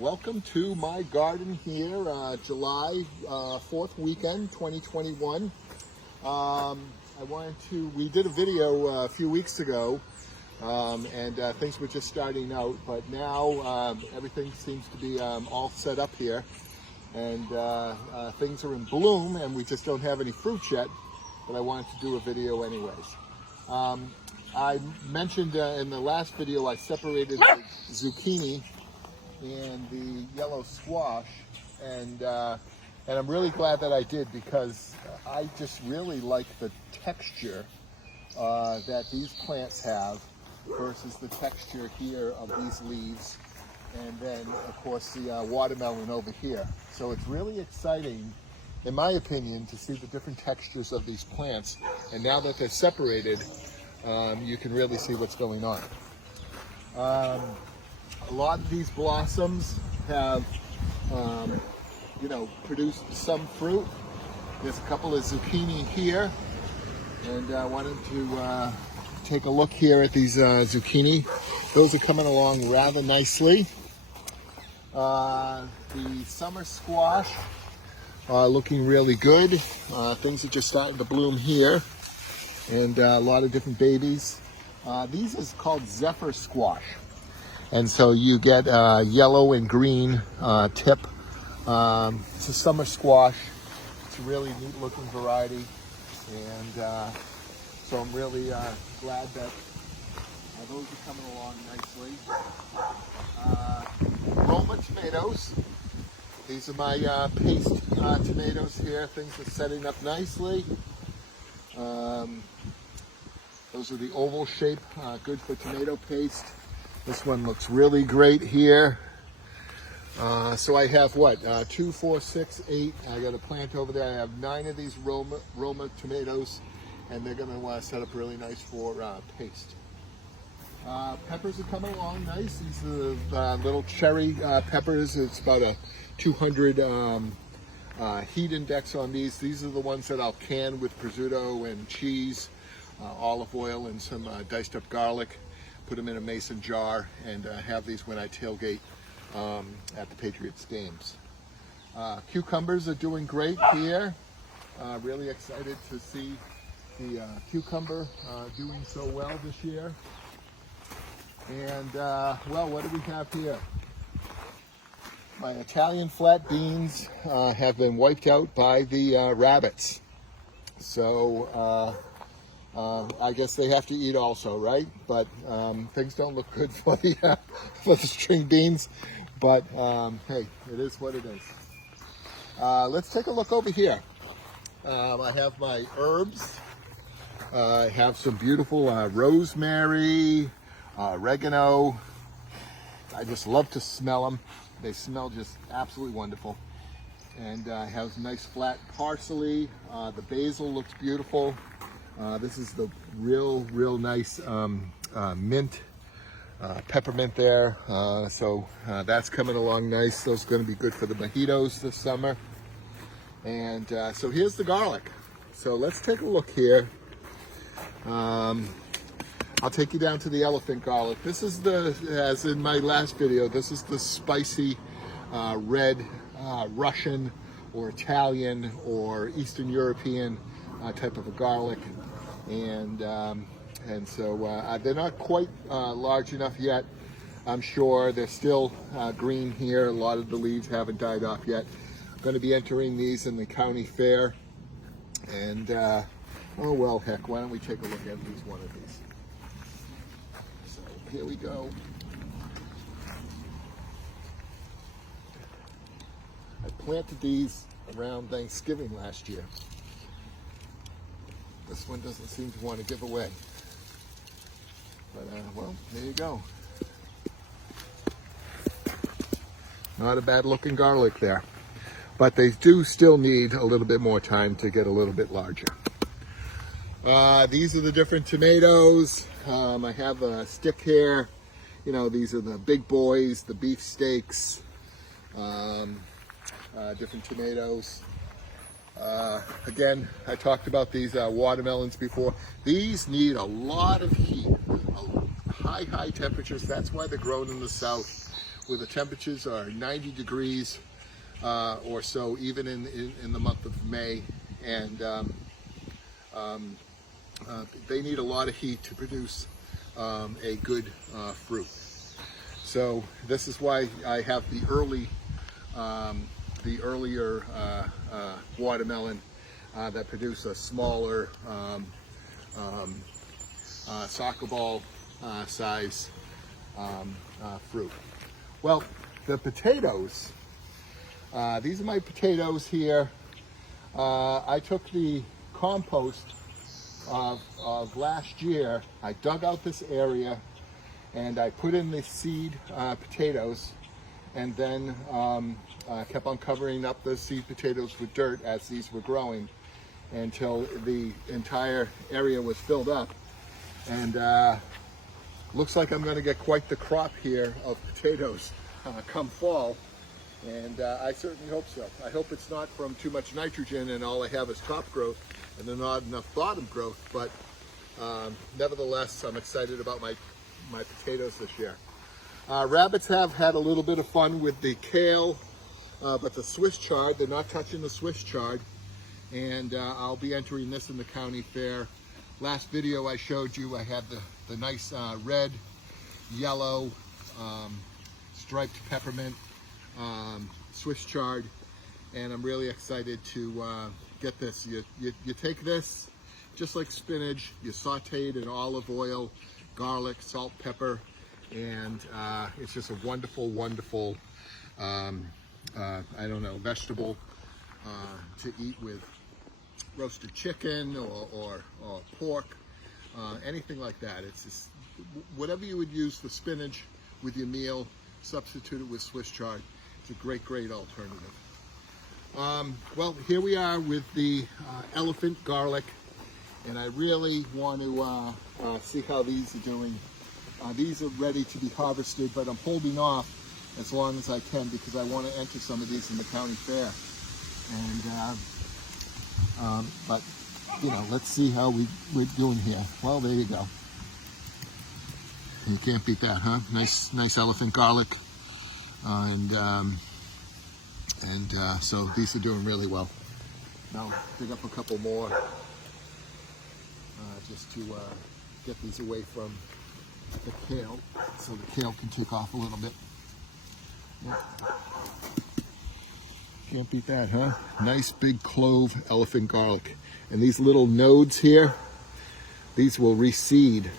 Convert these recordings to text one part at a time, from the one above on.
Welcome to my garden here, July 4th weekend, 2021. We did a video a few weeks ago, and things were just starting out, but now everything seems to be all set up here, and things are in bloom, and we just don't have any fruit yet, but I wanted to do a video anyways. I mentioned in the last video I separated the zucchini and the yellow squash, and I'm really glad that I did, because I just really like the texture that these plants have versus the texture here of these leaves, and then of course the watermelon over here. So it's really exciting, in my opinion, to see the different textures of these plants, and now that they're separated, you can really see what's going on. A lot of these blossoms have, produced some fruit. There's a couple of zucchini here, and I wanted to take a look here at these zucchini. Those are coming along rather nicely. The summer squash looking really good. Things are just starting to bloom here, and a lot of different babies. These is called Zephyr squash. And so you get yellow and green tip. It's a summer squash. It's a really neat looking variety. And so I'm really glad that those are coming along nicely. Roma tomatoes. These are my paste tomatoes here. Things are setting up nicely. Those are the oval shape, good for tomato paste. This one looks really great here. So I have 2, 4, 6, 8. I got a plant over there. I have 9 of these Roma tomatoes, and they're going to set up really nice for paste. Peppers are coming along nice. These are the little cherry peppers. It's about a 200 heat index on these. These are the ones that I'll can with prosciutto and cheese, olive oil, and some diced up garlic. Put them in a mason jar, and have these when I tailgate at the Patriots games. Cucumbers are doing great here. Really excited to see the cucumber doing so well this year. And what do we have here? My Italian flat beans have been wiped out by the rabbits. So I guess they have to eat also, right? But things don't look good for the string beans. But hey, it is what it is. Let's take a look over here. I have my herbs. I have some beautiful rosemary, oregano. I just love to smell them. They smell just absolutely wonderful. And I have nice flat parsley. The basil looks beautiful. This is the real nice mint, peppermint there. So that's coming along nice. Those are going to be good for the mojitos this summer. And so here's the garlic. So let's take a look here. I'll take you down to the elephant garlic. This is as in my last video, this is the spicy red Russian or Italian or Eastern European type of a garlic. And so they're not quite large enough yet. I'm sure they're still green here. A lot of the leaves haven't died off yet. I'm going to be entering these in the county fair. And oh well, heck, why don't we take a look at each one of these? So here we go. I planted these around Thanksgiving last year. This one doesn't seem to want to give away. But, well, there you go. Not a bad looking garlic there. But they do still need a little bit more time to get a little bit larger. These are the different tomatoes. I have a stick here. You know, these are the big boys, the beef steaks, different tomatoes. Again, I talked about these watermelons before. These need a lot of heat, high temperatures. That's why they're grown in the south, where the temperatures are 90 degrees or so, even in the month of May, and they need a lot of heat to produce a good fruit. So this is why I have the earlier watermelon that produce a smaller soccer ball size fruit. Well, the potatoes, these are my potatoes here. I took the compost of last year. I dug out this area and I put in the seed potatoes, and then kept on covering up those seed potatoes with dirt as these were growing until the entire area was filled up. And looks like I'm going to get quite the crop here of potatoes come fall, and I certainly hope so. I hope it's not from too much nitrogen and all I have is top growth and then not enough bottom growth, but nevertheless, I'm excited about my potatoes this year. Rabbits have had a little bit of fun with the kale, but the Swiss chard, they're not touching the Swiss chard, and I'll be entering this in the county fair. Last video I showed you, I had the nice red, yellow, striped peppermint Swiss chard, and I'm really excited to get this. You take this, just like spinach, you saute it in olive oil, garlic, salt, pepper, and it's just a wonderful, wonderful, I don't know, vegetable to eat with roasted chicken or pork, anything like that. It's just whatever you would use for spinach with your meal, substitute it with Swiss chard. It's a great, great alternative. Well, here we are with the elephant garlic, and I really want to see how these are doing. These are ready to be harvested, but I'm holding off as long as I can because I want to enter some of these in the county fair. And but you know, let's see how we're doing here. Well, there you go. You can't beat that, huh? Nice elephant garlic, so these are doing really well. Now pick up a couple more just to get these away from the kale, so the kale can take off a little bit. Yeah. Can't beat that, huh? Nice big clove elephant garlic. And these little nodes here, these will reseed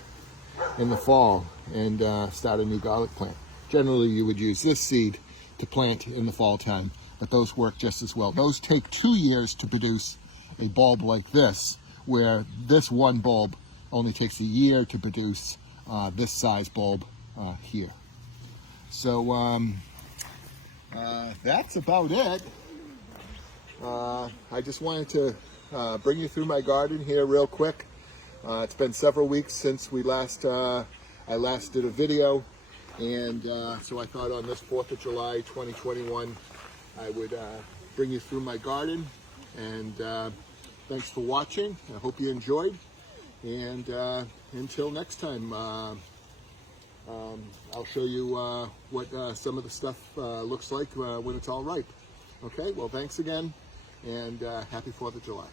in the fall and start a new garlic plant. Generally, you would use this seed to plant in the fall time, but those work just as well. Those take 2 years to produce a bulb like this, where this one bulb only takes a year to produce this size bulb here. So that's about it. I just wanted to bring you through my garden here real quick. It's been several weeks since we I last did a video, and so I thought on this 4th of July 2021 I would bring you through my garden. And thanks for watching. I hope you enjoyed, and until next time, I'll show you what some of the stuff looks like when it's all ripe. Okay, well, thanks again, and happy 4th of July.